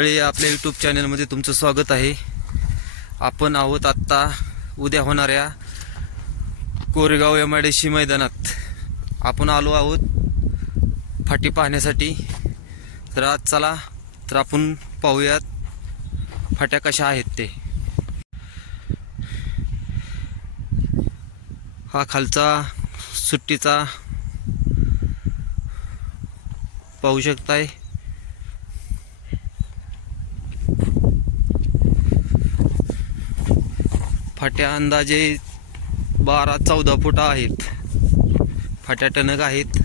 आपल्या यूट्यूब चॅनलमध्ये तुमचं स्वागत आहे। आपण आहोत आत्ता उद्या होणाऱ्या कोरेगाव MIDC मैदानात आपण आलो आहोत फाटी पाहण्यासाठी। तर आज चला तर आपण पाहूयात फाट्या कशा आहेत ते। हा खालचा सुट्टीचा पाहू शकताय। फाट्या अंदाजे 12-14 फूट आहेत। फाट्या टणक आहेत।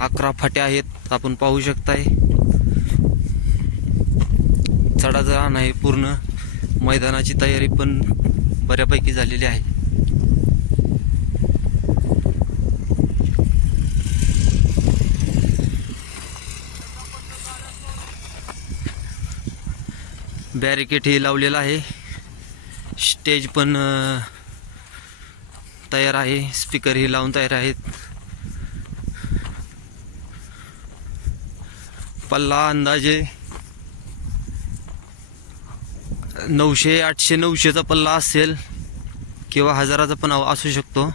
अकरा फाट्या आहेत आपण पाहू शकताय। चढाचा नाही, पूर्ण मैदानाची तयारी पण बऱ्यापैकी झालेली आहे। बॅरिकेड ही लावलेला आहे। स्टेज पण तयार आहे। स्पीकर ही लावून तयार आहेत। पल्ला अंदाजे 900, 800, 900चा पल्ला असेल किंवा 1000चा पण असू शकतो।